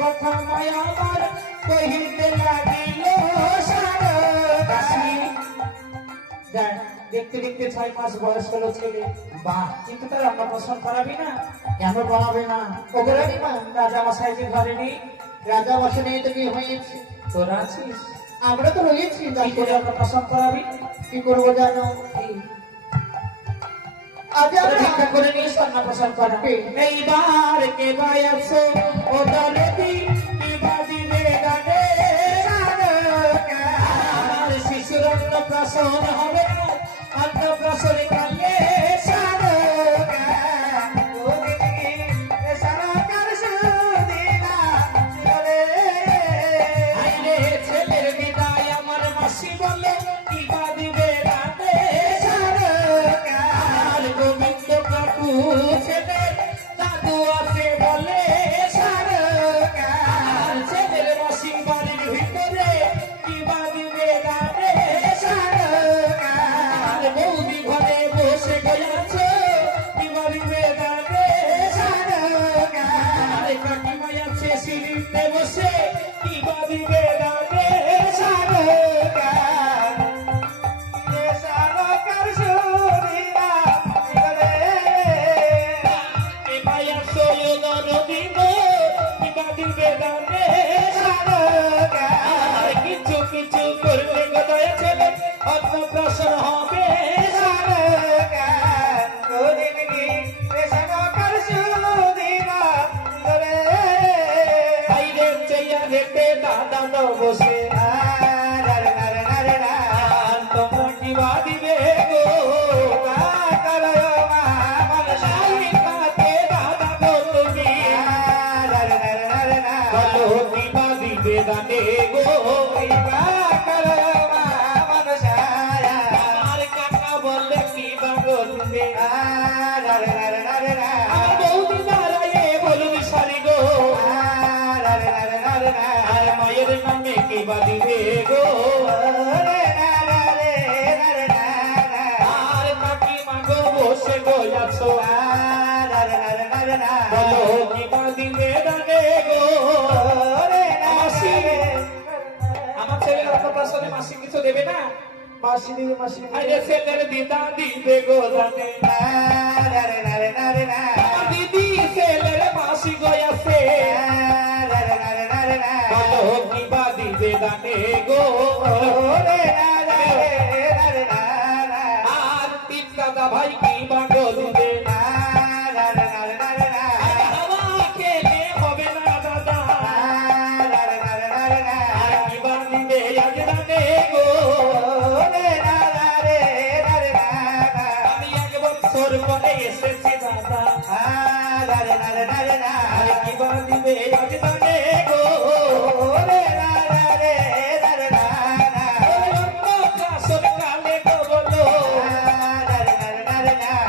কথা মায়া আমার কহিতে লাগিল দেখতে দেখতে 6 মাস বয়স হলো ছেলে। বাহ, কিন্তু তার আমরা পছন্দ করাবি না? কেন করাবে না? রাজা মশাই যে ঘরে নেই। রাজা বসে নেই তো কি হয়েছে? তোরা আছিস, আমরা তো রয়েছি। কি করে আমরা পছন্দ করাবি? কি করবো জানো? আজ আমরা ভিক্ষা করে নিয়ে সন্না পছন্দ করাবে। এইবার কে ভাই আছে ও দলেদি কি বাজিবে গানে আর শিশুর অন্নপ্রাশন হবে অন্নপ্রাশন কালে ছেলের বিদায় আমার মাসি বলে কি বাজিবে গানে গোবিন্দ কাকু ছেলের দাদু আছে বলে ছেলের মাসি বাড়ির ভিতরে কি বাজিবে গানে বৌদি ঘরে বসে গেছে কি বাজিবে গানে কাকিমা আছে সিঁড়িতে বসে কি বাজিবে গানে কিছু কিছু করলে কোথায় ছেলে অন্নপ্রাশন হবে দাদা বসে তোমরা কি বাদিবে গো দাদা গো তুমি বলো কি বাদিবে গানে গো আমার কাকা বললে কি বাগো তুমি বৌদি দাঁড়াইয়ে বলুন সারি গো আর মায়ের নামে কি বাদিবে গো আর কাকিমা গো বসে গো আছো বলো কি বাদিবে গানে গো আমার ছেলের অন্নপ্রাশনে মাসি কিছু দেবে না? মাসি দিবে, মাসি আরে ছেলের দিদা দিবে গো জানে দিদি ছেলের মাসি গয়াছে বলো কি বাদিবে গানে গো আর তিন দাদা ভাই কি বাগো দিবে খেলে হবে না দাদা আর কি বাদিবে আজ গানে গো আমি 1 বছর পরে এসেছি দাদা আর কি বাদিবে আজ গানে গো অন্নপ্রাশন কালে গো বলো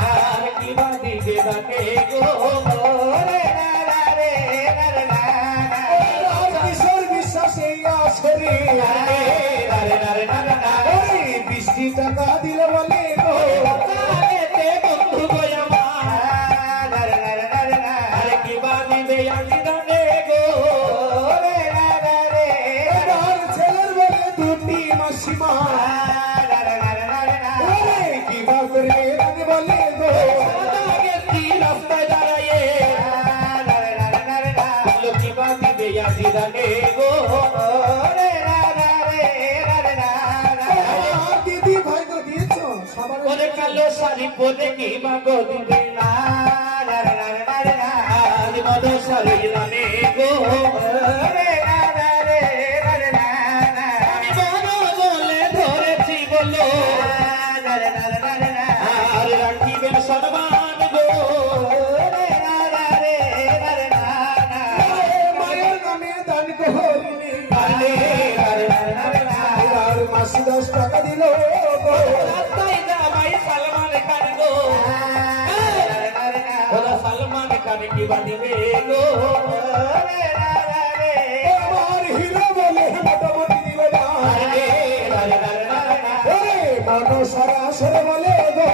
আর কি বাদিবে গানে গো কিশোর বিশ্বাসে আসরে বৃষ্টি টাকা দিল বলে গো বন্ধু গো আমার আর কি বাদিবে আজ গানে গো ছেলের বলে দুটি মাসিমা কি বা করে রাগে বলে গো রাস্তায় দাঁড়াইয়ে কি বাদিবে আজ গানে গো দিদি ভাই গো দিয়েছ সবার পরে কালো শাড়ি পরে কি বাগো দিবে আর মধু শাড়ি রানে গো আমি বড় বলে ধরেছি বলো আর রাখিবেন সম্মান গো মায়ের নামে দান করিনি আর মাসি 10 টাকা দিল গো রাস্তায় যাবাই সালমান খান গো ওরা সালমান খান কি বাদিবে গো সারা সরে বলে গো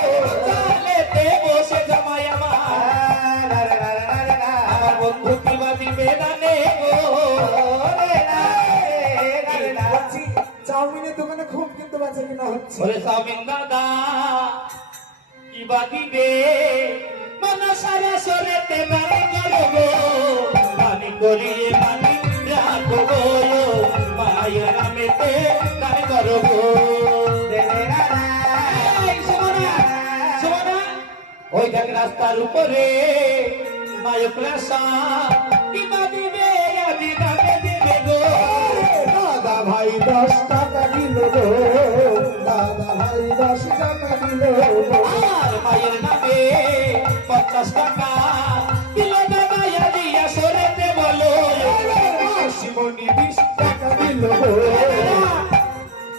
চালেতে বসে জামাই আমার আমার বন্ধু কিবা দিবে দানে গো বলছি চাউমিনের দোকানে খুব কিন্তু বেচা কিনা হচ্ছে ওরে সাবিন দাদা কিবা দিবে মন সারা সরেতে বাড়ি করবো বাড়ি করিয়ে বাড়ি রাখবো মায়ের নামেতে দান করবো ওই দেখ রাস্তার উপরে নায়ক রাসা কিবা দিবে আদি দামে দিবে গো দাদা ভাই 10 টাকা দিল গো দাদা ভাই 10 টাকা দিল গো আর মায়ের নামে 50 টাকা দিল দাদা দিয়া সরেতে বলো শিবনী 20 টাকা দিল গো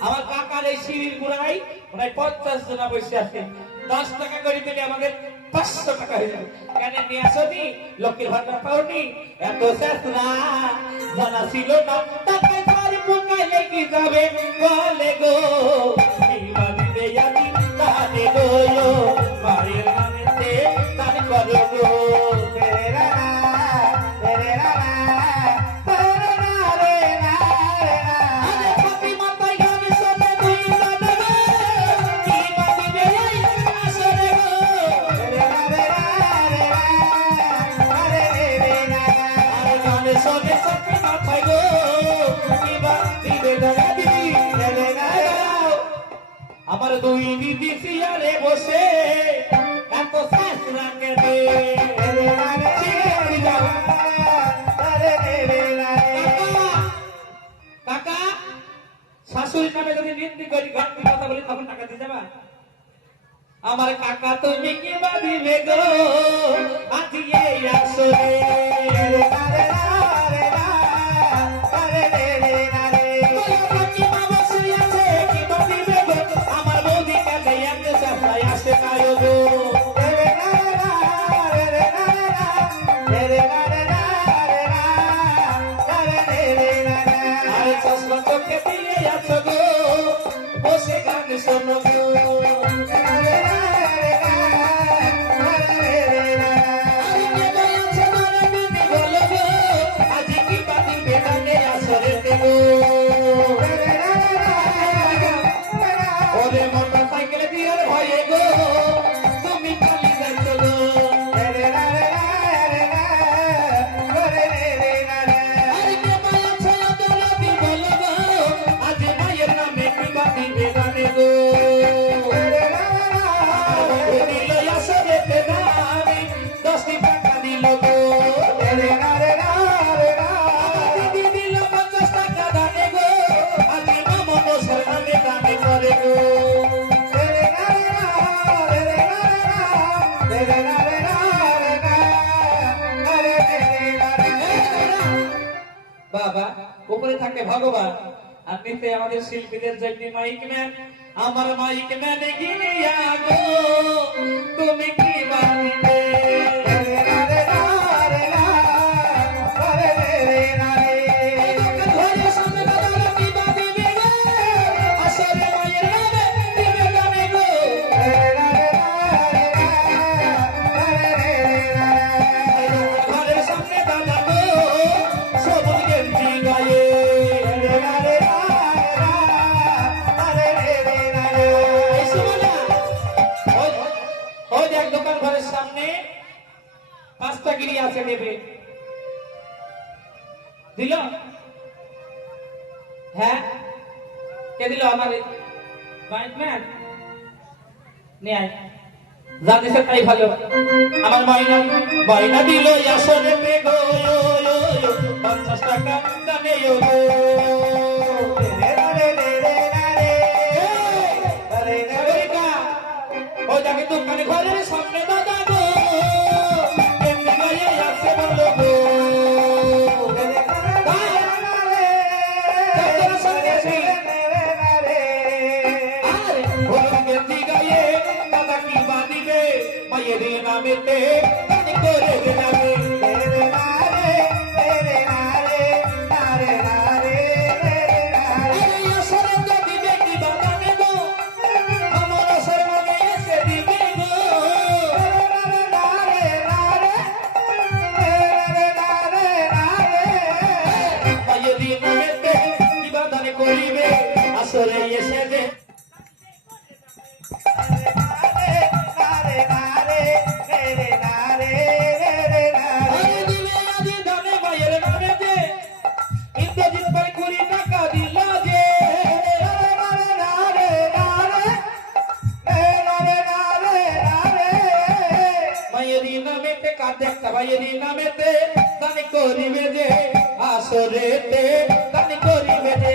আমার কাকার এই সিঁড়ির গুড়াই প্রায় 50 জনা বসে আছে 10 টাকা করে দিলে আমাদের 500 টাকা হয়ে যাবে কেন নিয়ে আসনি লোকের ভাড়া পাওনি এত চেষ্টা জানা ছিল না তাকে তার পোকায় লেগে যাবে বলে গো বিবাদি দেয়াদি তানে গো মায়ের নামেতে তান করো গো তেরে রানা তেরে রানা তেরে না রে না রে না আরে পতি মাতাই গানে সবে দুই দাদা কি বাদি দেই আসরে গো তেরে না রে না রে না আরে রে না আরে গানে সবে সবে মাতাই গো কি বাদি দে দাদা দিদি তেরে না রে আমার দুই দিদি সিয়ারে বসে এত শ্বাস রাখে দে কাকা শাশুড়ির নামে যদি নিন্দি করি ঘন্টি কথা বলি তখন টাকা দিয়ে যাবা আমার কাকা তুমি কি বাঁধিবে গো আজি এই আসরে আমার বৌদি কাছে একটা চাষায় আসে কায়ো গো আরে চশমা চোখে দিয়ে আছো গো বসে গান শোনো গো আজি কি বাদি বেদানে আসরে দেবো ওরে মোটর সাইকেলে দিয়ে ভয়ে গো তুমি পালি যাচ্ছ গো আরে কে মায়া ছায়া তোলা দি বলো গো আজ মায়ের নামে কি বাদি বেদানে গো দিল আসরে বেদানে 10 টাকা দিল গো দিদি দিল 50 টাকা দানে গো আজ মামা বসে নামে দানে করে গো বাবা উপরে থাকে ভগবান আর নিতে আমাদের শিল্পীদের জন্য মাইক ম্যান আমার মাইক ম্যানে গিয়া গো তুমি কি বানিবে ঘরের সামনে দাদা গো সবুজ গেঞ্জি গায়ে এই সুমনা, ওই দেখ দোকান ঘরের সামনে 5টা গিরি আছে দেবে দিল হ্যাঁ কে দিল আমার বাইক ম্যান নিয়ে আয় যা দিছে তাই ভালো আমার মাইনা দিল আসলে পে গো 50 টাকা দানে গো ও যাকে দোকানে ঘরের সামনে দাদা গো এমনি গায়ে আছে বলো গো মায়ের নামেতে করে যাবে করিবে আসরে এসে যে আরে দিলে আজি দানে মায়ের নামে যে ইন্দ্রজিৎ ভাই 20 টাকা দিল যে মায়েরই নামেতে কাঁদে একটা ভাইয়েরই নামেতে দানি করিবে যে আসরেতে দানি করিবে যে